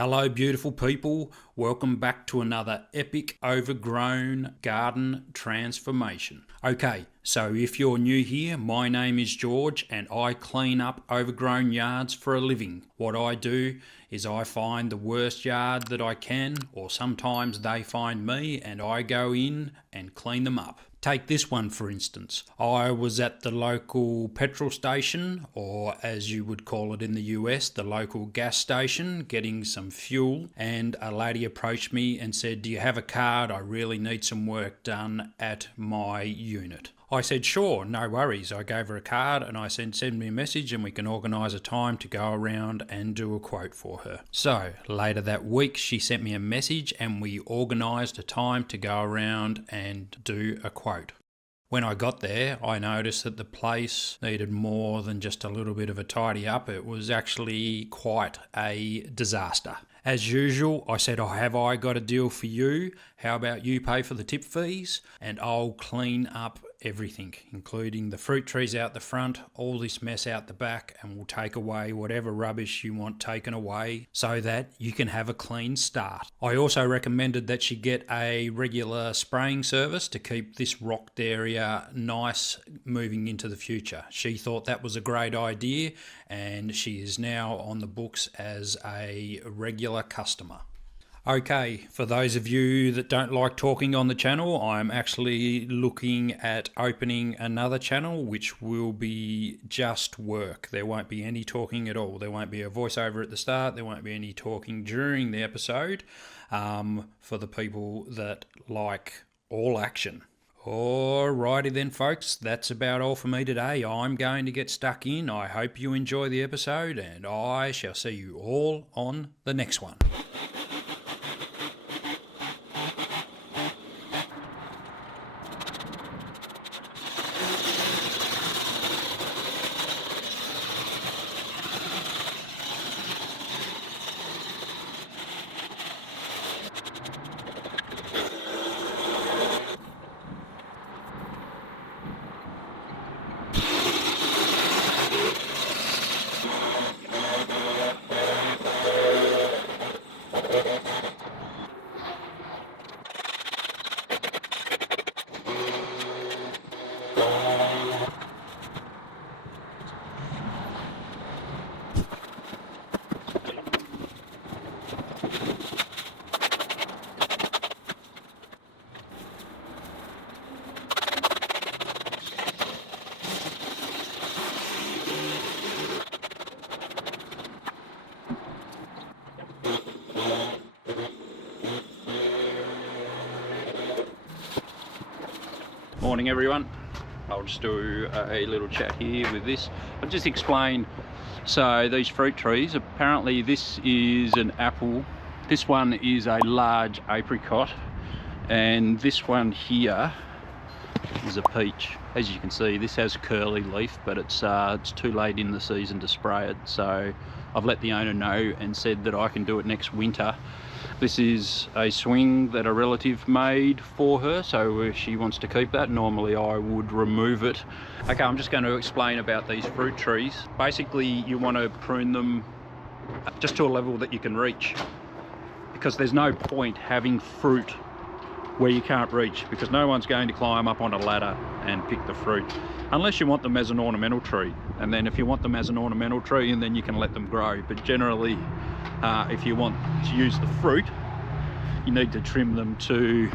Hello beautiful people, welcome back to another epic overgrown garden transformation. Okay, so if you're new here, my name is George and I clean up overgrown yards for a living. What I do is I find the worst yard that I can, or sometimes they find me and I go in and clean them up. Take this one for instance. I was at the local petrol station, or as you would call it in the US, the local gas station, getting some fuel, and a lady approached me and said, "Do you have a card? I really need some work done at my unit." I said, "Sure, no worries." I gave her a card and I said, "Send me a message and we can organise a time to go around and do a quote for her." So later that week she sent me a message and we organised a time to go around and do a quote. When I got there, I noticed that the place needed more than just a little bit of a tidy up. It was actually quite a disaster. As usual, I said, have I got a deal for you? How about you pay for the tip fees and I'll clean up everything, including the fruit trees out the front, all this mess out the back, and we'll take away whatever rubbish you want taken away so that you can have a clean start. I also recommended that she get a regular spraying service to keep this rocked area nice moving into the future. She thought that was a great idea and she is now on the books as a regular customer. Okay, for those of you that don't like talking on the channel, I'm actually looking at opening another channel which will be just work. There won't be any talking at all. There won't be a voiceover at the start. There won't be any talking during the episode for the people that like all action. Alrighty then folks, that's about all for me today. I'm going to get stuck in. I hope you enjoy the episode and I shall see you all on the next one. Morning everyone. I'll just do a little chat here with this. I'll just explain. So these fruit trees, apparently this is an apple, this one is a large apricot, and this one here is a peach. As you can see, this has curly leaf, but it's too late in the season to spray it, so I've let the owner know and said that I can do it next winter. This is a swing that a relative made for her, so if she wants to keep that, normally I would remove it. Okay, I'm just going to explain about these fruit trees. Basically, you want to prune them just to a level that you can reach, because there's no point having fruit where you can't reach, because no one's going to climb up on a ladder and pick the fruit unless you want them as an ornamental tree. And then if you want them as an ornamental tree, and then you can let them grow. But generally, if you want to use the fruit, you need to trim them to,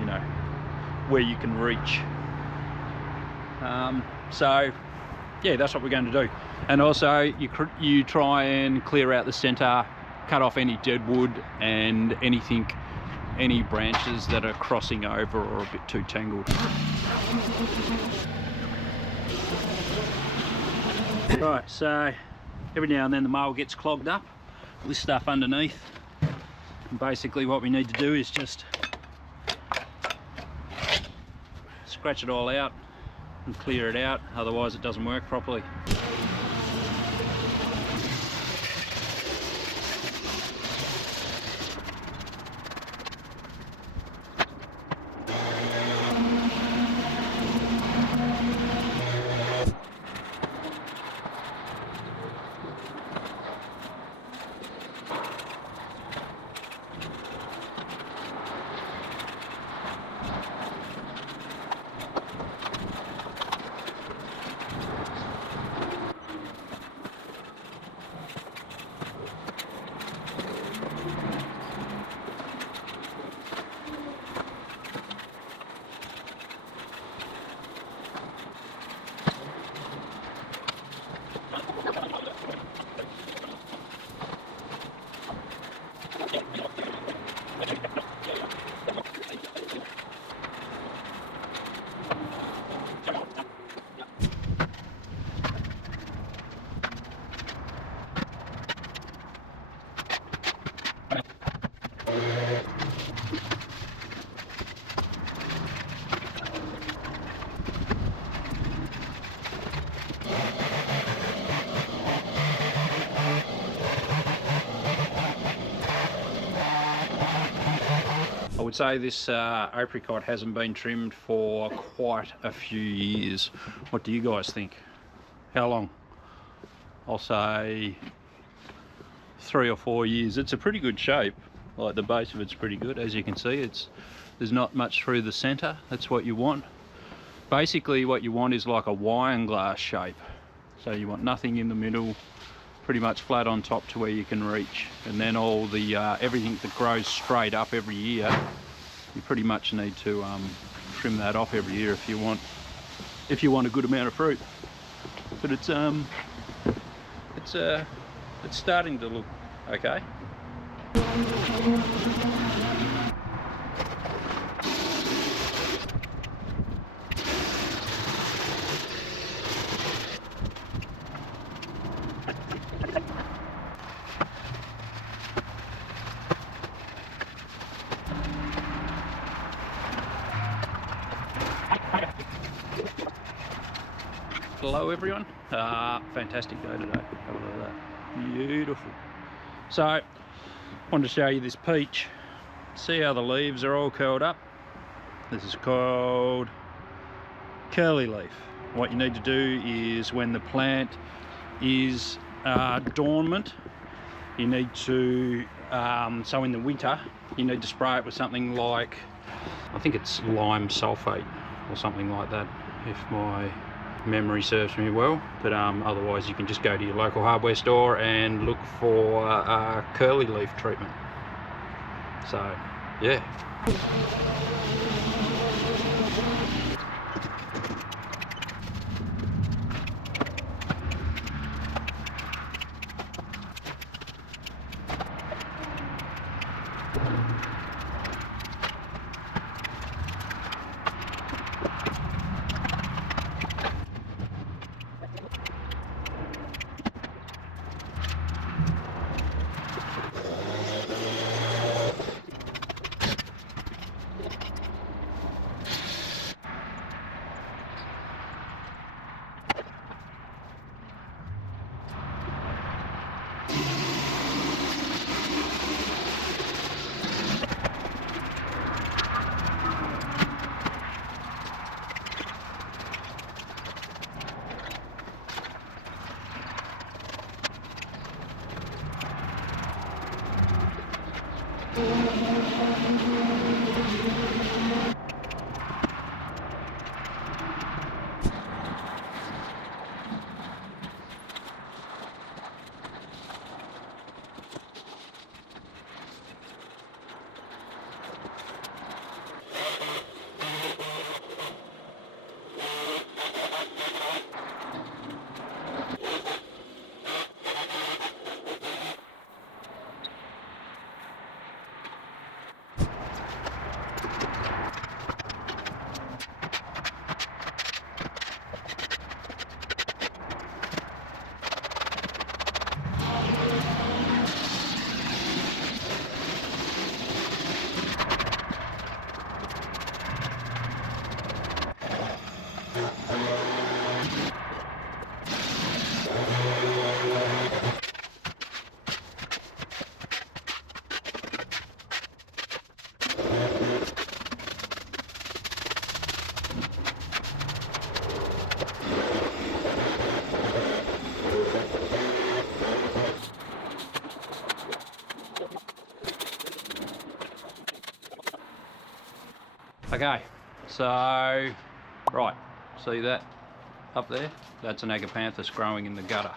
you know, where you can reach. So yeah, that's what we're going to do. And also you try and clear out the center, cut off any dead wood and any branches that are crossing over or a bit too tangled. Right, so every now and then the mower gets clogged up with this stuff underneath, and basically what we need to do is just scratch it all out and clear it out, otherwise it doesn't work properly. would say this apricot hasn't been trimmed for quite a few years. What do you guys think? How long? I'll say 3 or 4 years. It's a pretty good shape. Like the base of it's pretty good, as you can see. There's not much through the center. That's what you want. Basically what you want is like a wine glass shape. So you want nothing in the middle, pretty much flat on top to where you can reach. And then all the everything that grows straight up every year, you pretty much need to trim that off every year if you want a good amount of fruit. But it's starting to look okay. Hello everyone, fantastic day today. Have a look at that, beautiful. So, I wanted to show you this peach. See how the leaves are all curled up? This is called curly leaf. What you need to do is when the plant is dormant, you need to, so in the winter, you need to spray it with something like, I think it's lime sulfate or something like that, if my memory serves me well. But otherwise you can just go to your local hardware store and look for curly leaf treatment. So yeah. Okay, so, right, see that up there? That's an agapanthus growing in the gutter.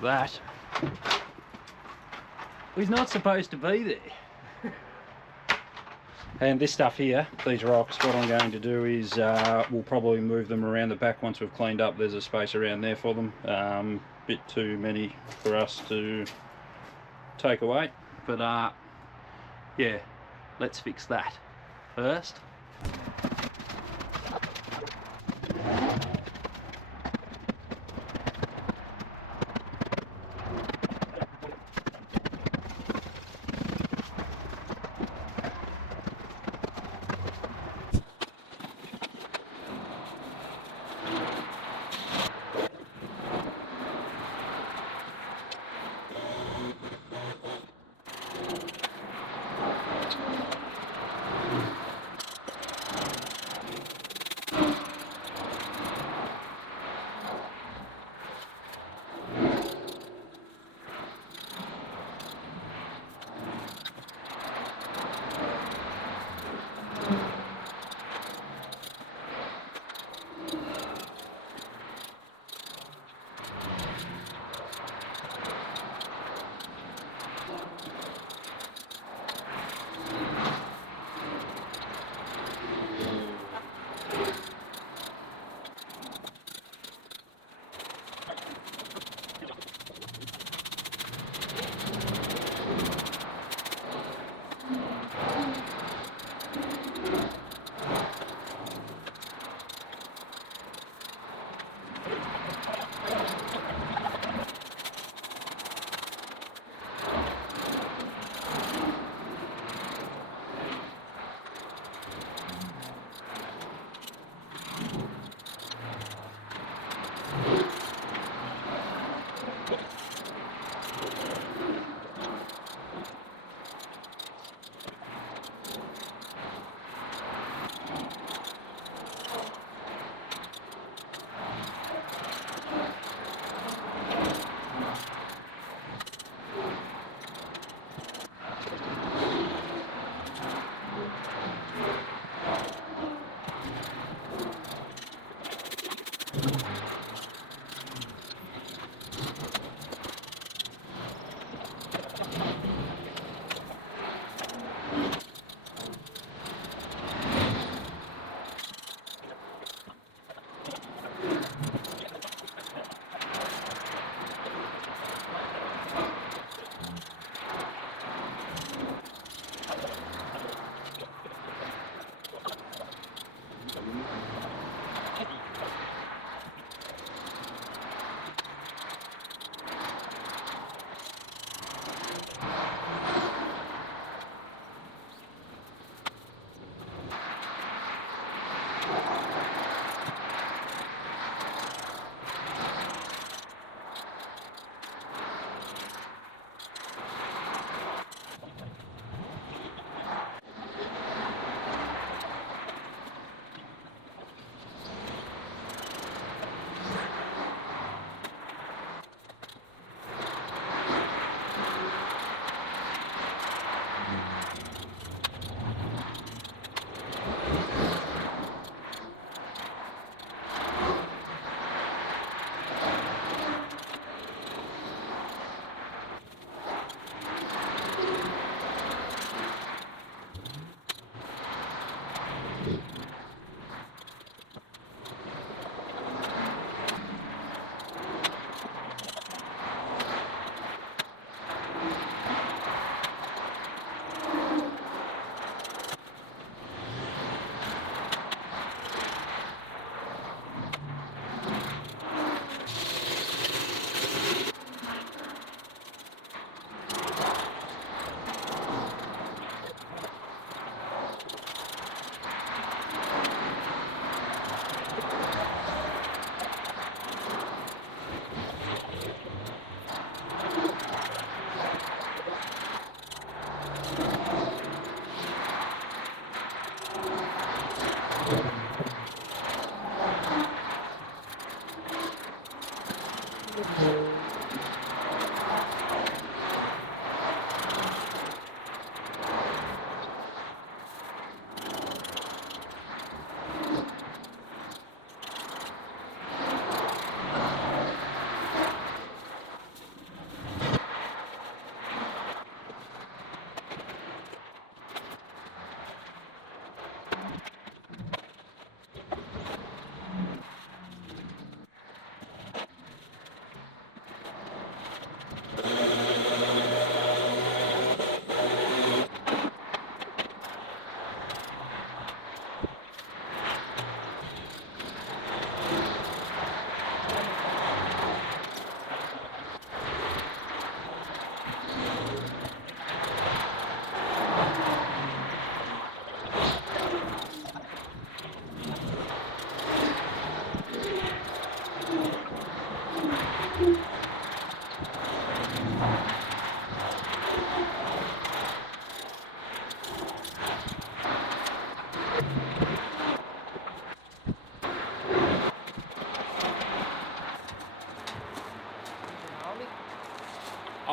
That is not supposed to be there. And this stuff here, these rocks, what I'm going to do is we'll probably move them around the back once we've cleaned up. There's a space around there for them. Bit too many for us to take away. But yeah, let's fix that first.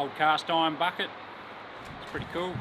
old cast iron bucket. It's pretty cool.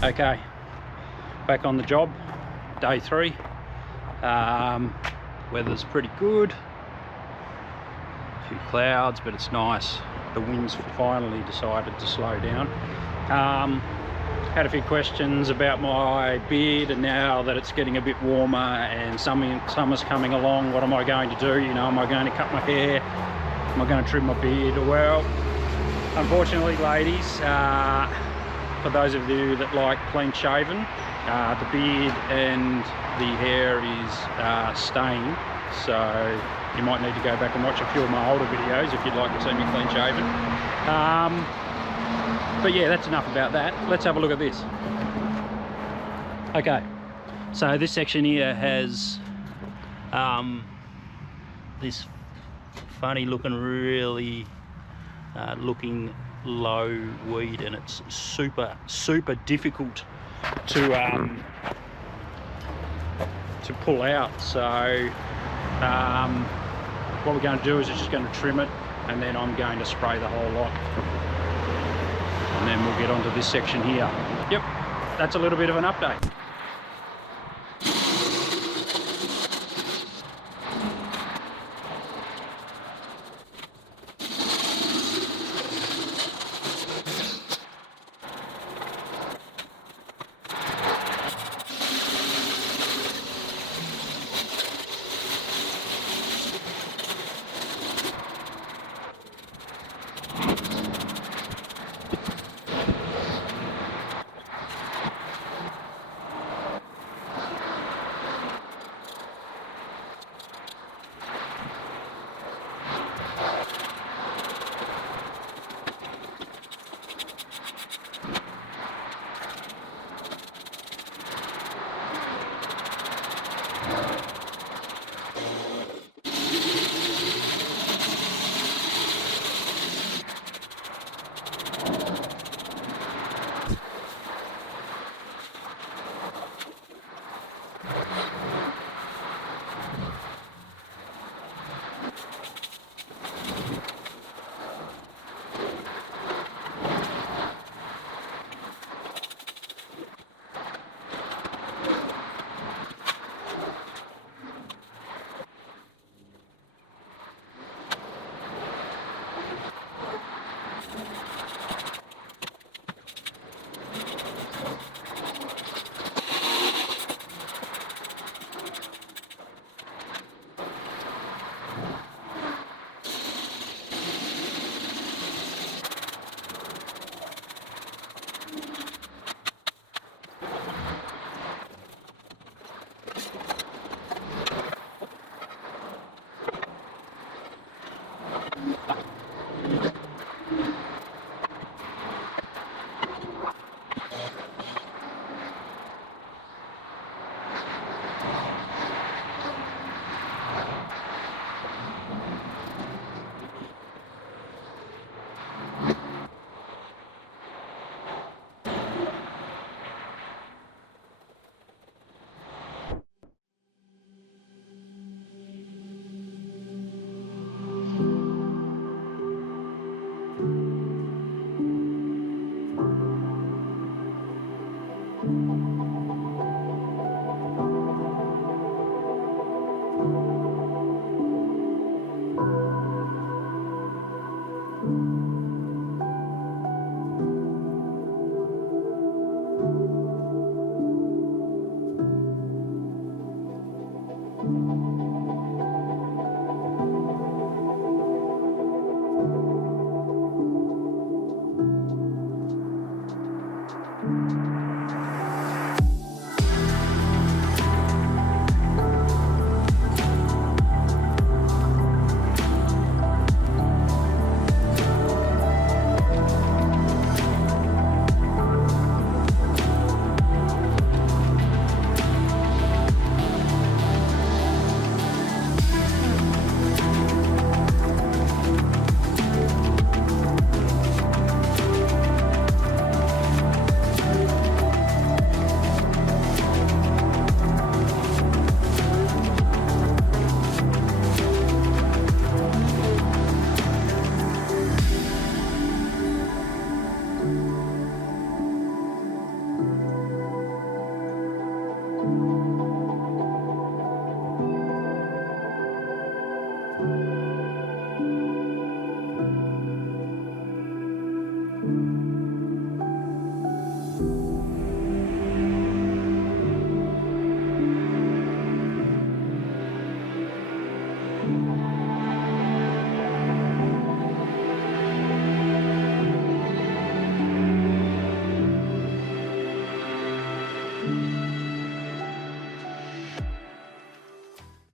Okay, back on the job, day 3. Weather's pretty good, a few clouds, but it's nice. The wind's finally decided to slow down. Had a few questions about my beard, and now that it's getting a bit warmer and summer's coming along, what am I going to do? You know, am I going to cut my hair? Am I going to trim my beard? Well, unfortunately, ladies, for those of you that like clean shaven, the beard and the hair is staying, so you might need to go back and watch a few of my older videos if you'd like to see me clean shaven. But yeah, that's enough about that. Let's have a look at this. Okay, so this section here has this funny looking, really looking low weed, and it's super difficult to pull out. So what we're going to do is just going to trim it, and then I'm going to spray the whole lot, and then we'll get onto this section here. Yep, that's a little bit of an update.